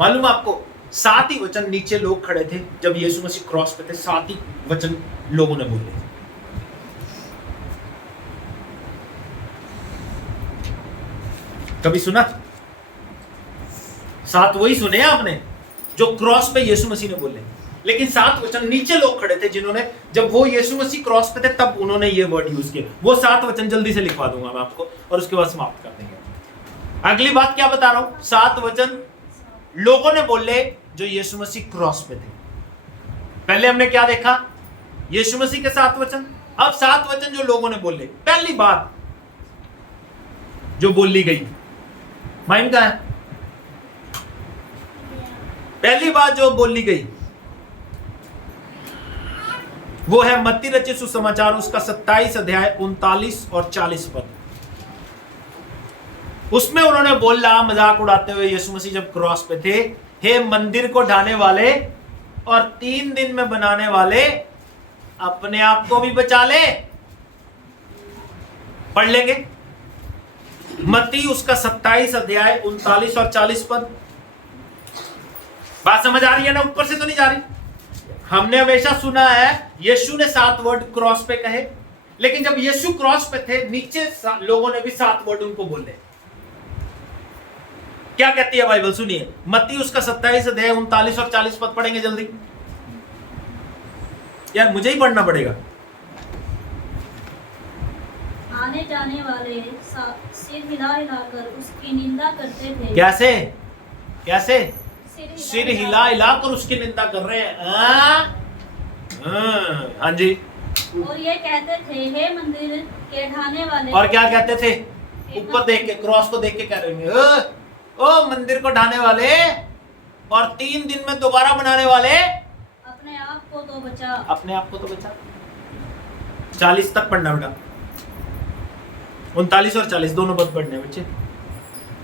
मालूम आपको 7 ही वचन नीचे लोग खड़े थे जब यीशु मसीह क्रॉस पे थे, 7 ही वचन लोगों ने बोले। कभी सुना? 7 वही सुने आपने जो क्रॉस पे यीशु मसीह ने बोले, लेकिन 7 वचन नीचे लोग खड़े थे जिन्होंने, जब वो यीशु मसीह क्रॉस पे थे तब उन्होंने ये वर्ड यूज किए। वो 7 वचन जल्दी से लिखवा दूंगा मैं आपको और उसके बाद समाप्त कर देंगे। अगली बात क्या बता रहा हूं, 7 वचन लोगों ने बोले जो यीशु मसीह क्रॉस पे थे। पहले हमने क्या देखा? यीशु मसीह के 7 वचन। अब 7 वचन जो लोगों ने बोले। पहली बात जो बोली गई, माइंड का है, पहली बात जो बोली गई वो है मत्ती रचित सुसमाचार उसका 27 अध्याय 39 और 40 पद। उसमें उन्होंने बोला, मजाक उड़ाते हुए, यीशु मसीह जब क्रॉस पे थे, हे मंदिर को ढाने वाले और 3 दिन में बनाने वाले, अपने आप को भी बचा ले। पढ़ लेंगे मत्ती उसका 27 अध्याय 39 और 40 पद। बात समझ आ रही है ना? ऊपर से तो नहीं जा रही। हमने हमेशा सुना है यीशु ने 7 वर्ड क्रॉस पे कहे, लेकिन जब यीशु क्रॉस पे थे नीचे लोगों ने भी 7 वर्ड उनको बोले। क्या कहती है बाइबल? सुनिए मत्ती उसका 27 अध्याय 39 और 40 पद पढ़ेंगे जल्दी। यार मुझे ही पढ़ना पड़ेगा। आने जाने वाले सिर हिला हिलाकर उसकी निंदा करते थे। कैसे कैसे? सिर हिला हिलाकर उसकी निंदा कर रहे हैं। हाँ जी। और ये कहते थे, हे मंदिर के ढाने वाले। और क्या कहते थे? ऊपर देख के, क्रॉस को देख के कह रहे हैं, ओ मंदिर को ढाने वाले और 3 दिन में दोबारा बनाने वाले, अपने आप को तो बचा। अपने आप को तो बचा। 40 तक पढ़ना बेटा, 39 और 40 दोनों पद पढ़ने बच्चे।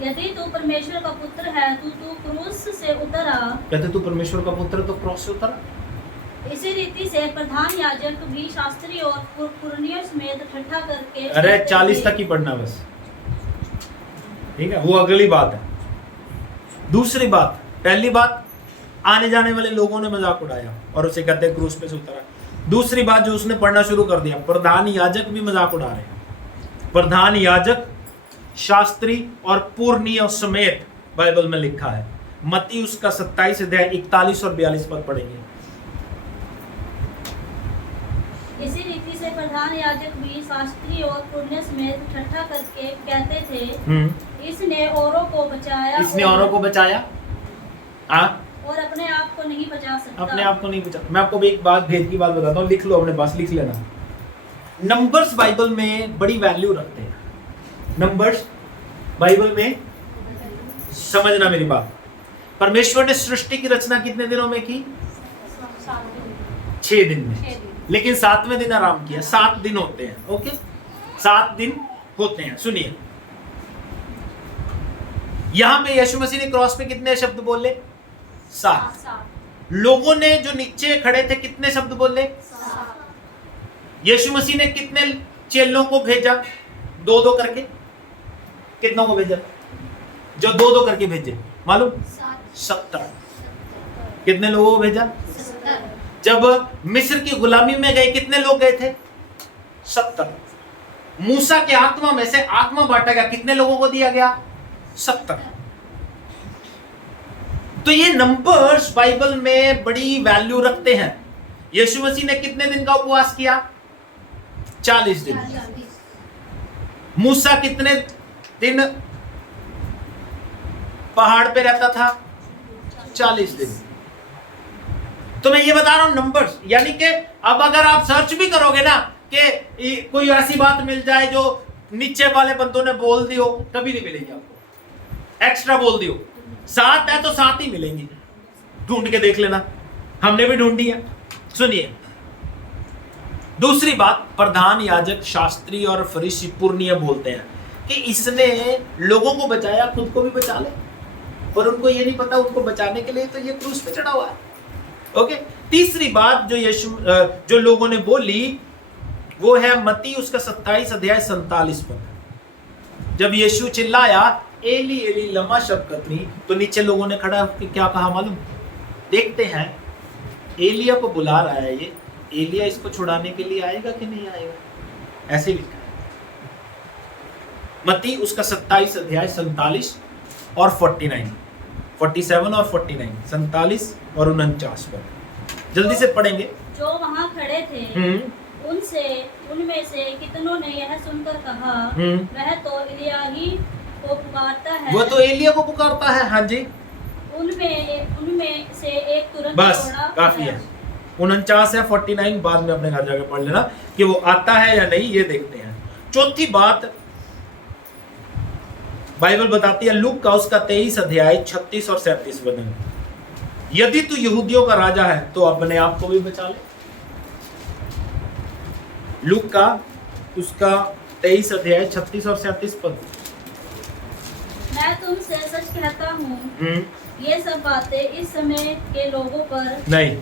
यदि तू परमेश्वर का पुत्र है तो तू क्रूस से उतर आ। कहते तू परमेश्वर का पुत्र तो क्रॉस से उतरा। इसी रीति से प्रधान याजक भी शास्त्री और पुरनियों समेत ठट्ठा करके। अरे 40 तक ही पढ़ना बस, ठीक है? वो अगली बात है। दूसरी बात, पहली बात आने जाने वाले लोगों ने मजाक उड़ाया और उसे कहते हैं क्रूस पे से उतरा। दूसरी बात जो उसने पढ़ना शुरू कर दिया, प्रधान याजक भी मजाक उड़ा रहे हैं। प्रधान याजक, शास्त्री और पुरनियों समेत बाइबल में लिखा है। मत्ती उसका 27 अध्याय 41 और 42 पद पढ़ेंगे। इसी रीति से प्रधान याजक भी शास्त्री और पुरनियों समेत ठट्ठा करके कहते थे, इसने औरों को बचाया। इसने औरों को बचाया और अपने आप को नहीं बचा सकता। अपने आप को नहीं बचा। मैं आपको एक बात, भेद की बात बताता हूँ, लिख लो अपने पास, लिख लेना। नंबर्स बाइबल में बड़ी वैल्यू रखते हैं। नंबर्स बाइबल में, समझना मेरी बात, परमेश्वर ने सृष्टि की रचना कितने दिनों में की? 6 दिन में, लेकिन 7वें दिन आराम किया। 7 दिन होते हैं, ओके? 7 दिन होते हैं। सुनिए, यहां पे यीशु मसीह ने क्रॉस पे कितने शब्द बोले? 7। लोगों ने जो नीचे खड़े थे कितने शब्द बोले? 7। यीशु मसीह ने कितने चेलों को भेजा? 2-2 करके। कितनों को भेजा जो 2-2 करके भेजे? मालूम? 70। कितने लोगों को भेजा? 70। जब मिस्र की गुलामी में गए कितने लोग गए थे? 70। मूसा के आत्मा में से आत्मा बांटा गया, कितने लोगों को दिया गया? 70। तो ये नंबर्स बाइबल में बड़ी वैल्यू रखते हैं। यीशु मसीह ने कितने दिन का उपवास किया? 40 दिन। मूसा कितने दिन पहाड़ पे रहता था? 40 दिन। तो मैं ये बता रहा हूं नंबर्स, यानी कि अब अगर आप सर्च भी करोगे ना कि कोई ऐसी बात मिल जाए जो नीचे वाले बंदों ने बोल दी हो, कभी नहीं मिलेगी आपको। एक्स्ट्रा बोल दी हो, 7 है तो 7 ही मिलेंगी। ढूंढ के देख लेना, हमने भी ढूंढी है। सुनिए, दूसरी बात, प्रधान याजक, शास्त्री और फरीसी पुरनिय बोलते हैं कि इसने लोगों को बचाया, खुद को भी बचा ले। और उनको ये नहीं पता, उनको बचाने के लिए तो ये क्रूस पे चढ़ा हुआ है। ओके? तीसरी बात जो लोगों ने बोली वो है मत्ती उसका 27 अध्याय 47 पद। जब यीशु चिल्लाया, एली एली लमा शबक्तनी, तो नीचे लोगों ने खड़ा होकर क्या कहा मालूम? देखते हैं एलिया को बुला रहा है ये, एलिया इसको छुड़ाने के लिए आएगा कि नहीं आएगा, ऐसे लिखा है। मत्ती उसका 27 अध्याय 47 और 47 और 49, 47 और 49 पर जल्दी से पढ़ेंगे। जो वहाँ खड़े थे उनमें से कितनों ने यह सुनकर कहा, वह तो एलिया ही को पुकारता है। वो तो एलिया को पुकारता है। हाँ जी, उनमें से एक तुरंत बस दौड़ा काफी आया। है। 49 है, 49 बाद में अपने घर जाकर पढ़ लेना कि वो आता है या नहीं, ये देखते हैं। चौथी बात बाइबल बताती है, लूक का उसका 23 अध्याय 36 और 37 वचन, यदि तू यहूदियों का राजा है तो अपने आप को भी बचा ले। लूक का उसका 23 अध्याय 36 और 37 पद। मैं तुमसे सच कहता हूँ, ये सब बातें इस समय के लोगों पर नहीं,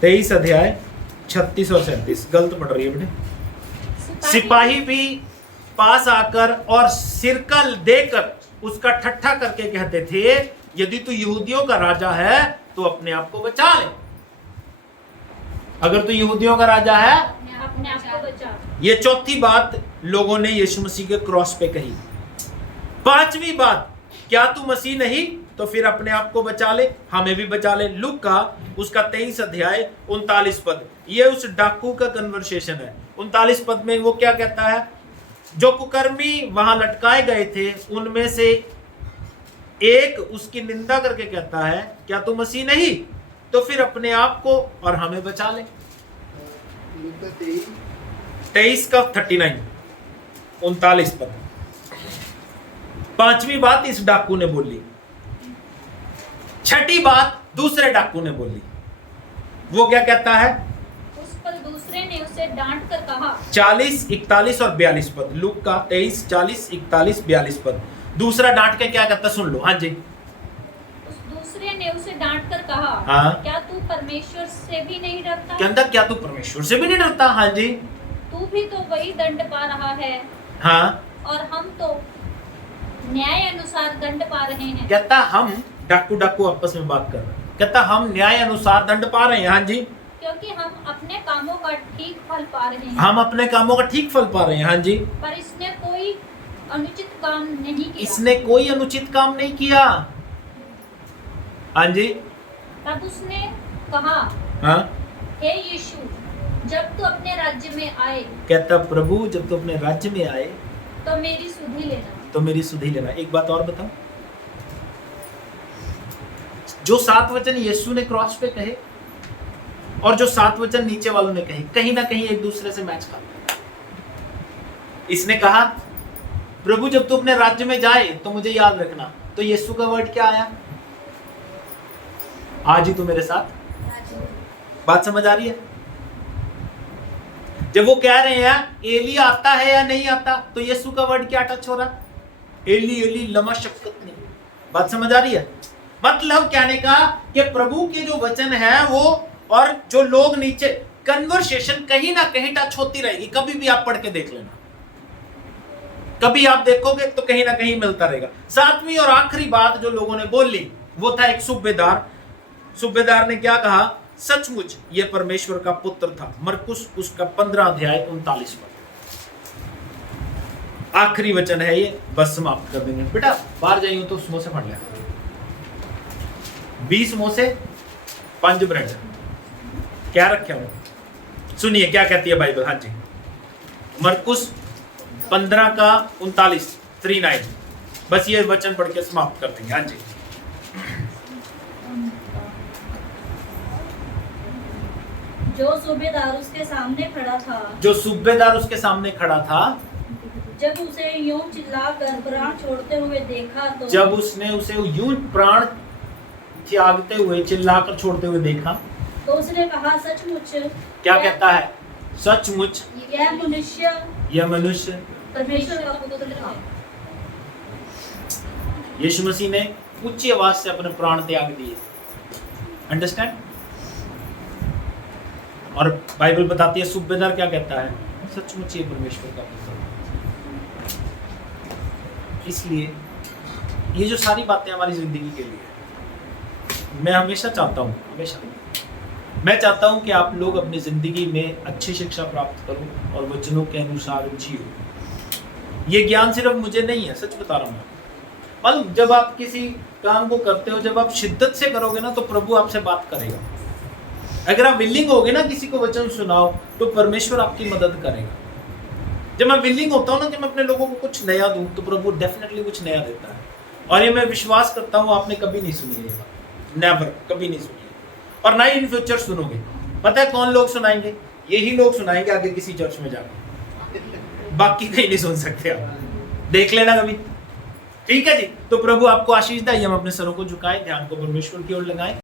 23 अध्याय 36 और 37 गलत पढ़ रही है बेटे। सिपाही भी पास आकर और सिरकल देकर उसका ठट्ठा करके कहते थे, यदि तू यहूदियों का राजा है तो अपने आप को बचा ले। अगर तू यहूदियों का राजा है अपने आप को बचा। ये चौथी बात लोगों ने यीशु मसीह के क्रॉस पे कही। पांचवी बात, क्या तू मसीह नहीं तो फिर अपने आप को बचा ले, हमें भी बचा ले। लूक का उसका 23 अध्याय 39 पद, ये उस डाकू का कन्वर्सेशन है। 39 पद में वो क्या कहता है, जो कुकर्मी वहां लटकाए गए थे उनमें से एक उसकी निंदा करके कहता है, क्या तू मसीह नहीं तो फिर अपने आप को और हमें बचा ले। 23 का 39 39 पद। पांचवी बात इस डाकू ने बोली। छठी बात दूसरे डाकू ने बोली। वो क्या कहता है, उस पर दूसरे ने उसे डांट कर कहा। 40, 41 और 42 पद, लूक का 23, 40, 41, 42 पद। दूसरा डांट के क्या कहता, सुन लो। हाँ जी, उस दूसरे ने उसे डांट कर कहा, हाँ, क्या तू परमेश्वर से भी नहीं डरता? कहता क्या तू परमेश्वर से भी नहीं डरता? हाँ जी, तू भी तो वही दंड पा रहा है, हाँ, और हम तो न्याय अनुसार दंड पा रहे हैं। कहता हम डाकू डाकू आपस में बात कर रहे हैं, कहता हम न्याय अनुसार दंड पा रहे हैं। हाँ जी, क्योंकि हम अपने कामों का ठीक फल पा रहे हैं। हम अपने कामों का ठीक फल पा रहे हैं। हाँ जी, पर इसने कोई अनुचित काम नहीं किया। इसने कोई अनुचित काम नहीं किया। हाँ जी, तब उसने कहा, हाँ, हे यीशु, जब तू अपने राज्य में आए कहता प्रभु जब तू अपने राज्य में आए तो मेरी सुधि लेना। तो मेरी सुधि लेना। एक बात और बताओ, जो 7 वचन यीशु ने क्रॉस पे कहे और जो 7 वचन नीचे वालों ने कहे, कहीं ना कहीं एक दूसरे से मैच खाते हैं। इसने कहा प्रभु जब तू अपने राज्य में जाए तो मुझे याद रखना, तो यीशु का वर्ड क्या आया, आज ही तू मेरे साथ। बात समझ आ रही है? जब वो कह रहे हैं एली आता है या नहीं आता, तो यीशु का वर्ड क्या टच हो रहा है, एली एली लमा शबक्तनी। बात समझ आ रही है? मतलब कहने का कि प्रभु के जो वचन है वो और जो लोग नीचे, कन्वर्सेशन कहीं ना कहीं टच होती रहेगी। कभी भी आप पढ़ के देख लेना, कभी आप देखोगे तो कहीं ना कहीं मिलता रहेगा। सातवीं और आखिरी बात जो लोगों ने बोली वो था एक सूबेदार। सूबेदार ने क्या कहा, सचमुच ये परमेश्वर का पुत्र था। मरकुस उसका 15 अध्याय 39 पद। आखिरी वचन है ये, बस समाप्त कर देंगे। बेटा बाहर जाइए तो समोसे फट ले, 20 समोसे 5 ब्रेड क्या रखे हो। सुनिए क्या कहती है बाइबल। हाँ जी, मरकुस 15 का 39 39। बस ये वचन पढ़ के समाप्त कर देंगे। हाँ जी, जो सूबेदार उसके सामने खड़ा था, जो सूबेदार उसके सामने खड़ा था, जब उसे यूं चिल्लाकर प्राण छोड़ते हुए देखा तो जब उसने उसे यूं प्राण त्यागते हुए चिल्लाकर छोड़ते हुए देखा तो उसने कहा, सचमुच क्या कहता है, सचमुच यह मनुष्य परमेश्वर का पुत्र था। यीशु मसीह ने ऊंची आवाज से अपने प्राण त्याग दिए। अंडरस्टैंड? और बाइबल बताती है सूबेदार क्या कहता है, सचमुच ये परमेश्वर का पुत्र। इसलिए ये जो सारी बातें हमारी जिंदगी के लिए, मैं हमेशा चाहता हूँ, मैं चाहता हूँ कि आप लोग अपनी ज़िंदगी में अच्छी शिक्षा प्राप्त करो और वचनों के अनुसार जियो। ये ज्ञान सिर्फ मुझे नहीं है, सच बता रहा हूँ मैं। मालूम, जब आप किसी काम को करते हो, जब आप शिद्दत से करोगे ना, तो प्रभु आपसे बात करेगा। अगर आप विलिंग होगे ना किसी को वचन सुनाओ, तो परमेश्वर आपकी मदद करेगा। जब मैं विलिंग होता हूँ ना कि मैं अपने लोगों को कुछ नया दूँ, तो प्रभु डेफिनेटली कुछ नया देता है। और ये मैं विश्वास करता हूँ आपने कभी नहीं सुनी है ये बात, नेवर, कभी नहीं सुनी, और ना ही इन फ्यूचर सुनोगे। पता है कौन लोग सुनाएंगे? यही लोग सुनाएंगे आगे किसी चर्च में जाकर, बाकी कहीं नहीं सुन सकते आप, देख लेना कभी। ठीक है जी, तो प्रभु आपको आशीष दे। हम अपने सरों को झुकाएं, ध्यान को परमेश्वर की ओर लगाएं।